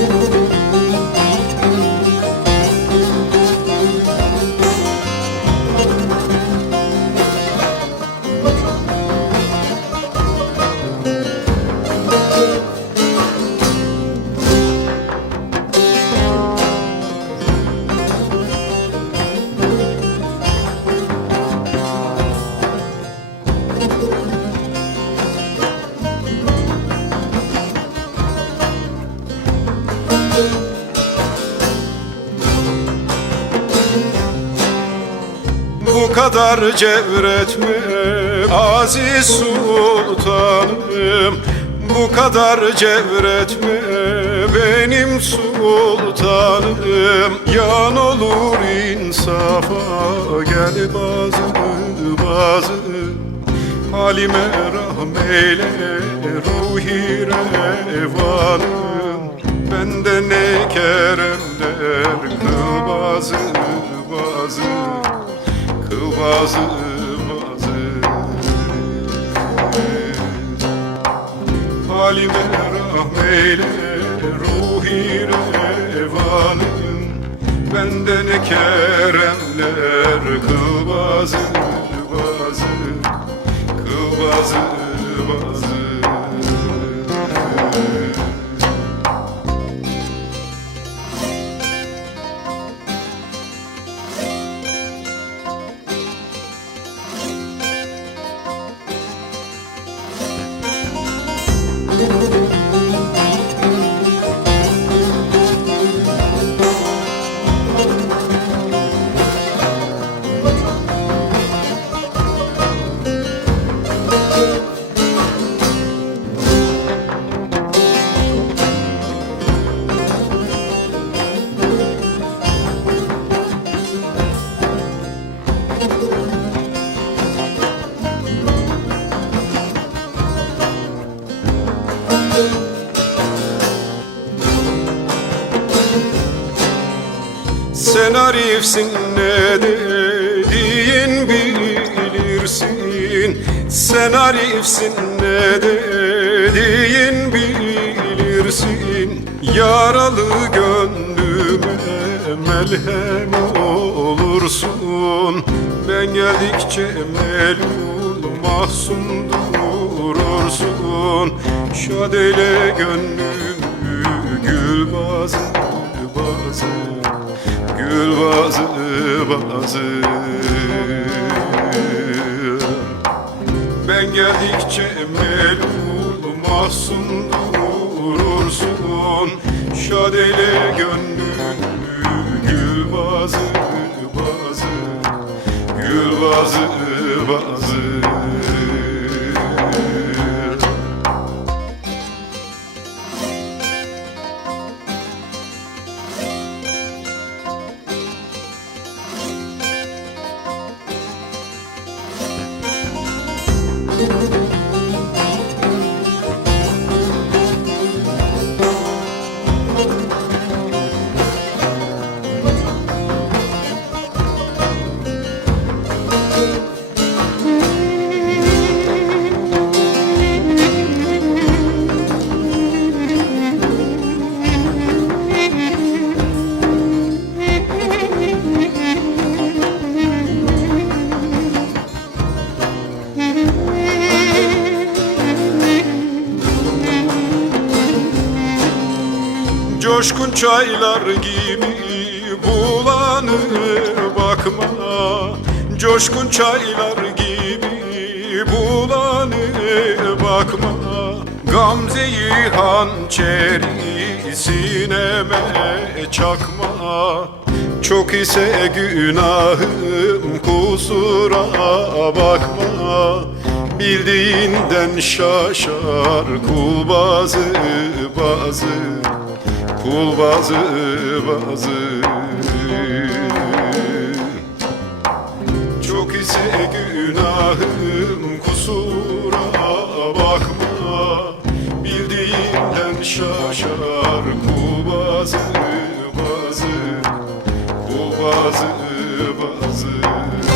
Müzik Bu kadar cevretme Aziz Sultanım. Bu kadar cevretme benim sultanım. Yan olur insafa gel bazı bazı. Halime rahmeyle ruhi revanım Bende ne keremler kıl bazı bazı Kıl bazı bazı Halime rahmeyle ruhi revanım. Bende ne keremler kıl bazı bazı Kıl bazı bazı Sen arifsin ne dediğin bilirsin. Sen arifsin ne dediğin bilirsin. Yaralı gönlüme melhem olursun. Ben geldikçe melul mahzun durursun. Şad gönlümü gül bazı bazı Gül bazı bazı. Ben geldikçe melul mahzun durursun. Şad eyle gönlümü Coşkun çaylar gibi bulanır bakma. Coşkun çaylar gibi bulanır bakma. Gamzeyi hançeri sineme çakma. Çok ise günahım kusura bakma. Bildiğinden şaşar kul bazı bazı Kul bazı bazı. Çok ise günahım kusura bakma. Bildiğinden şaşar kul bazı bazı. Kul bazı bazı